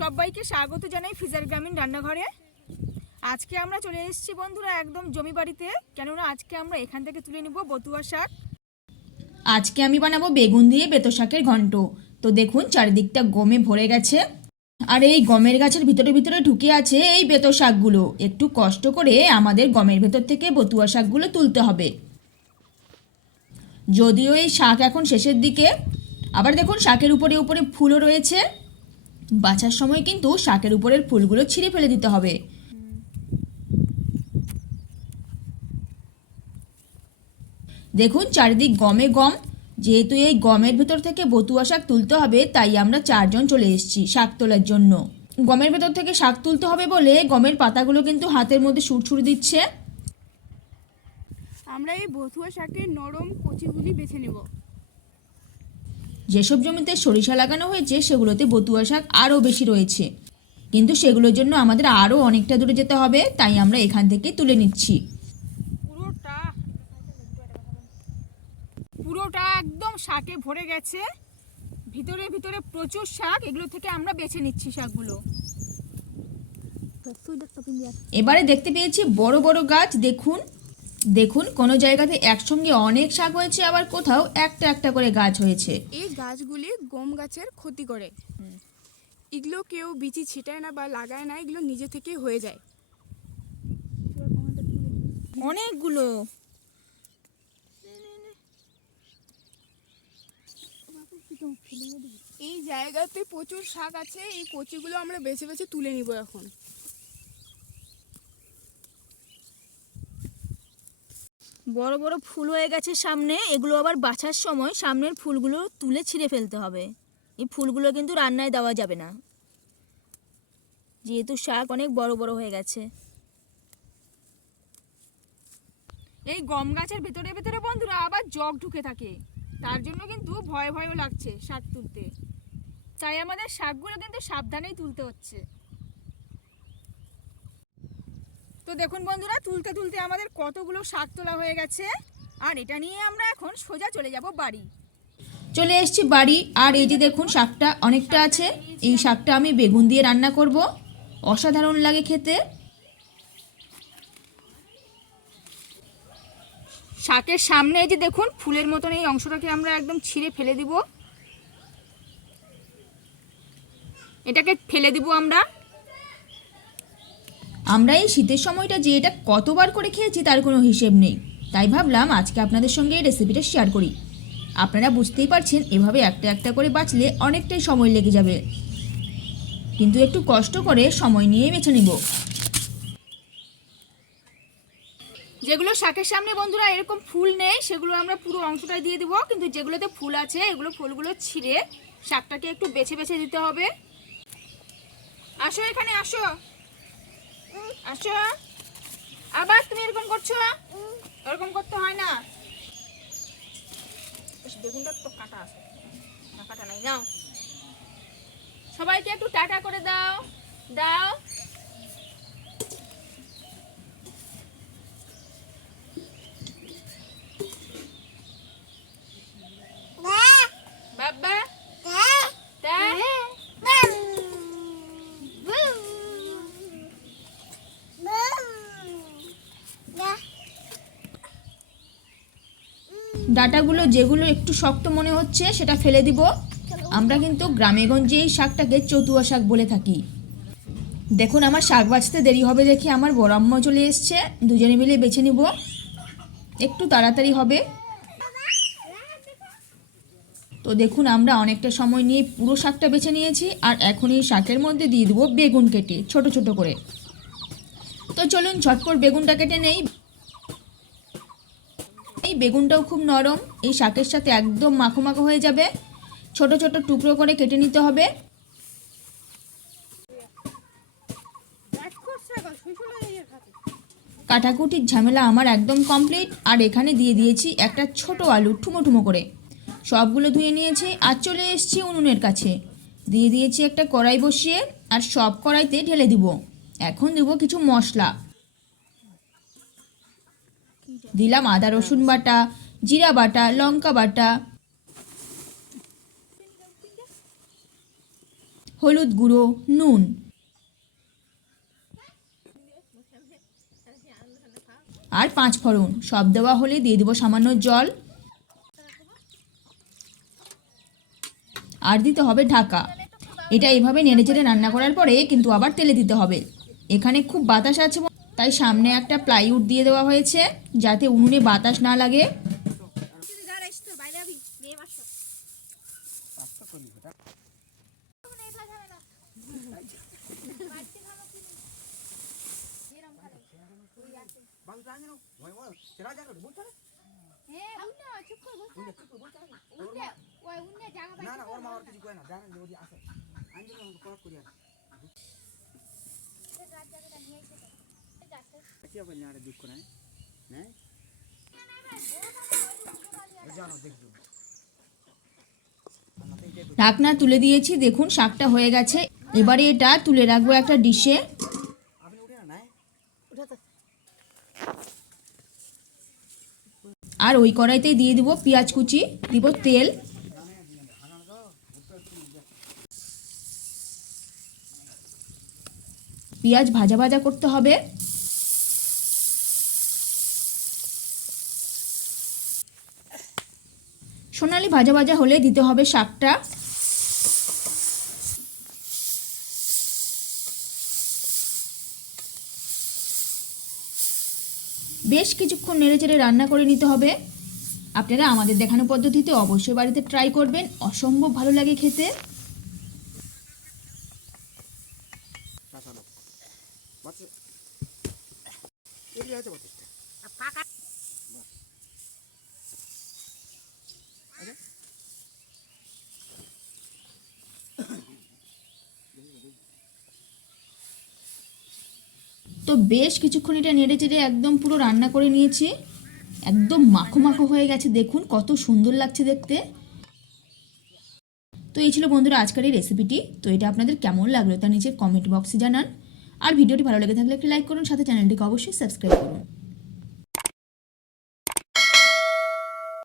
সবাইকে স্বাগত জানাই ফিজার গ্রামীণ রান্নাঘরে। আজকে আমরা চলে এসেছি বন্ধুরা একদম জমি বাড়িতে, কেননা আজকে আমরা এখান থেকে তুলে নিব বতুয়া শাক। আজকে আমি বানাবো বেগুন দিয়ে বেতো শাকের ঘন্ট। তো দেখুন চারিদিকটা গমে ভরে গেছে, আর এই গমের গাছের ভিতরে ভিতরে ঢুকে আছে এই বেতো শাকগুলো। একটু কষ্ট করে আমাদের গমের ভেতর থেকে বতুয়া শাকগুলো তুলতে হবে। যদিও এই শাক এখন শেষের দিকে, আবার দেখুন শাকের উপরে উপরে ফুলও রয়েছে। বাছার সময় কিন্তু শাকের উপরের ফুলগুলো ছিঁড়ে ফেলে দিতে হবে। দেখুন চারিদিক গমে গম, যেহেতু এই গমের ভেতর থেকে বতুয়া শাক তুলতে হবে, তাই আমরা 4 জন চলে এসেছি শাক তোলার জন্য। গমের ভেতর থেকে শাক তুলতে হবে বলে গমের পাতাগুলো কিন্তু হাতের মধ্যে সুড়সুড়ি দিচ্ছে। আমরা এই বতুয়া শাকের নরম কচিগুলি বেছে নেব। যেসব জমিতে সরিষা লাগানো হয়েছে সেগুলোতে বতুয়া শাক আরও বেশি রয়েছে, কিন্তু সেগুলোর জন্য আমাদের আরও অনেকটা দূরে যেতে হবে, তাই আমরা এখান থেকে তুলে নিচ্ছি। পুরোটা একদম শাকে ভরে গেছে, ভিতরে ভিতরে প্রচুর শাক। এগুলো থেকে আমরা বেছে নিচ্ছি শাকগুলো। এবারে দেখতে পেয়েছি বড় বড় গাছ। দেখুন দেখুন কোনো জায়গাতে একসঙ্গে অনেক শাক হয়েছে, আবার কোথাও একটা একটা করে গাছ হয়েছে। এই গাছগুলি গম গাছের ক্ষতি করে। এগুলো কেউ বিচি ছিটায় না বা লাগায় না, এগুলো নিজে থেকেই হয়ে যায়। অনেকগুলো। এই জায়গাতে প্রচুর শাক আছে, এই কচিগুলো আমরা বেছে বেছে তুলে নিব এখন। বড় বড় ফুল হয়ে গেছে সামনে, এগুলো আবার বাছার সময় সামনের ফুলগুলো তুলে ছিঁড়ে ফেলতে হবে। এই ফুলগুলো কিন্তু রান্নায় দেওয়া যাবে না, যেহেতু শাক অনেক বড় বড় হয়ে গেছে। এই গম গাছের ভেতরে ভেতরে বন্ধুরা আবার জগ ঢুকে থাকে, তার জন্য কিন্তু ভয় ভয়ও লাগছে শাক তুলতে। তাই আমাদের শাকগুলো কিন্তু সাবধানেই তুলতে হচ্ছে। তো দেখুন বন্ধুরা, তুলতে তুলতে আমাদের কতগুলো শাক তোলা হয়ে গেছে, আর এটা নিয়ে আমরা এখন সোজা চলে যাব বাড়ি। চলে এসেছি বাড়ি, আর এই যে দেখুন শাকটা অনেকটা আছে। এই শাকটা আমি বেগুন দিয়ে রান্না করব, অসাধারণ লাগে খেতে। শাকের সামনে এই যে দেখুন ফুলের মতন এই অংশটাকে আমরা একদম ছিঁড়ে ফেলে দিব। এটাকে ফেলে দিব আমরা। আমরা এই শীতের সময়টা যে এটা কতবার করে খেয়েছি তার কোনো হিসেব নেই, তাই ভাবলাম আজকে আপনাদের সঙ্গে এই রেসিপিটা শেয়ার করি। আপনারা বুঝতেই পারছেন এভাবে একটা একটা করে বাছলে অনেকটাই সময় লেগে যাবে, কিন্তু একটু কষ্ট করে সময় নিয়ে বেছে নিব। যেগুলো শাকের সামনে বন্ধুরা এরকম ফুল নেই সেগুলো আমরা পুরো অংশটাই দিয়ে দিব, কিন্তু যেগুলোতে ফুল আছে এগুলো ফুলগুলো ছিঁড়ে শাকটাকে একটু বেছে বেছে দিতে হবে। আসো এখানে আসো, আসো। আবার তুমি এরকম করছো, এরকম করতে হয় না। বেগুনটা তো কাটা আছে, না কাটা নাই। নাও, সবাইকে একটু টাটা করে দাও, দাও। বাবা ডাটাগুলো যেগুলো একটু শক্ত মনে হচ্ছে সেটা ফেলে দিব। আমরা কিন্তু গ্রামেগঞ্জে এই শাকটাকে চতুয়া শাক বলে থাকি। দেখুন আমার শাক বাছতে দেরি হবে দেখে আমার বড় আম্মা চলে এসছে, দুজনে মিলে বেছে নিব, একটু তাড়াতাড়ি হবে। তো দেখুন আমরা অনেকটা সময় নিয়ে পুরো শাকটা বেছে নিয়েছি, আর এখন এই শাকের মধ্যে দিয়ে দেবো বেগুন কেটে ছোট ছোট করে। তো চলুন ঝটপট বেগুনটা কেটে নেই। এই বেগুনটাও খুব নরম, এই শাকের সাথে একদম মাখো মাখো হয়ে যাবে। ছোট ছোট টুকরো করে কেটে নিতে হবে। কাটাকুটির ঝামেলা আমার একদম কমপ্লিট, আর এখানে দিয়ে দিয়েছি একটা ছোট আলু ঠুমো ঠুমো করে। সবগুলো ধুয়ে নিয়েছি, আর চলে এসেছি উনুনের কাছে। দিয়ে দিয়েছি একটা কড়াই বসিয়ে, আর সব কড়াইতে ঢেলে দিব। এখন দিব কিছু মশলা। দিলাম আদা রসুন বাটা, জিরা বাটা, লঙ্কা বাটা, হলুদ গুঁড়ো, নুন। আর 5 ফোড়ন সব দেওয়া হলে দিয়ে দেবো সামান্য জল। আর দিতে হবে ঢাকা। এটা এইভাবে নেড়েচেড়ে রান্না করার পরে কিন্তু আবার তেলে দিতে হবে। এখানে খুব বাতাস আছে তাই সামনে একটা প্লাইউড দিয়ে দেওয়া হয়েছে যাতে উনুনে বাতাস না লাগে। ঢাকনা তুলে দিয়েছি, দেখুন শাকটা হয়ে গেছে। এবারে এটা তুলে রাখবো একটা ডিশে। আর ওই কড়াইতেই দিয়ে দিব পেঁয়াজ কুচি, দিব তেল, পেঁয়াজ ভাজা ভাজা করতে হবে। সোনালি ভাজা ভাজা হলে দিতে হবে শাকটা। বেশ কিছুক্ষণ নেড়েচেড়ে রান্না করে নিতে হবে। আপনারা আমাদের দেখানো পদ্ধতিতে অবশ্যই বাড়িতে ট্রাই করবেন, অসম্ভব ভালো লাগে খেতে। তো বেশ কিছুক্ষণ এটা নেড়ে চেড়ে একদম পুরো রান্না করে নিয়েছি। একদম মাখো মাখো হয়ে গেছে, দেখুন কত সুন্দর লাগছে দেখতে। তো এই ছিল বন্ধুরা আজকের এই রেসিপিটি। তো এটা আপনাদের কেমন লাগলো তা নিচে কমেন্ট বক্সে জানান। আর ভিডিওটি ভালো লেগে থাকলে একটি লাইক করুন, সাথে চ্যানেলটিকে অবশ্যই সাবস্ক্রাইব করুন।